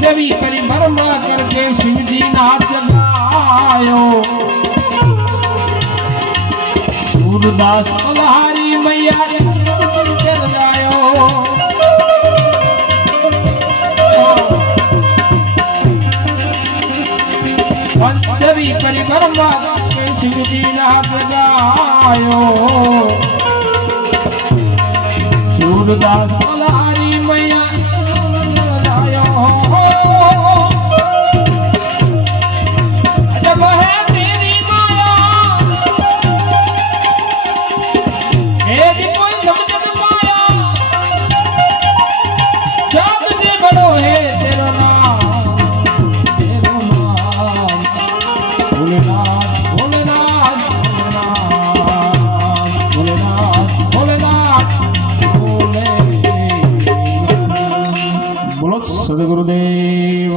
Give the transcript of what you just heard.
પંચવી કરી મરમા કરજે શિવજી ના ચલાયો સૂરદાસ પલહારી મૈયા રે ચલ ગાયો પંચવી કરી મરમા કરકે શિવજી ના ગાયો. સૂરદાસ પલહારી મૈયા ভোলেনাথ ভোলেনাথ ভোলেনাথ সদগুরুদেব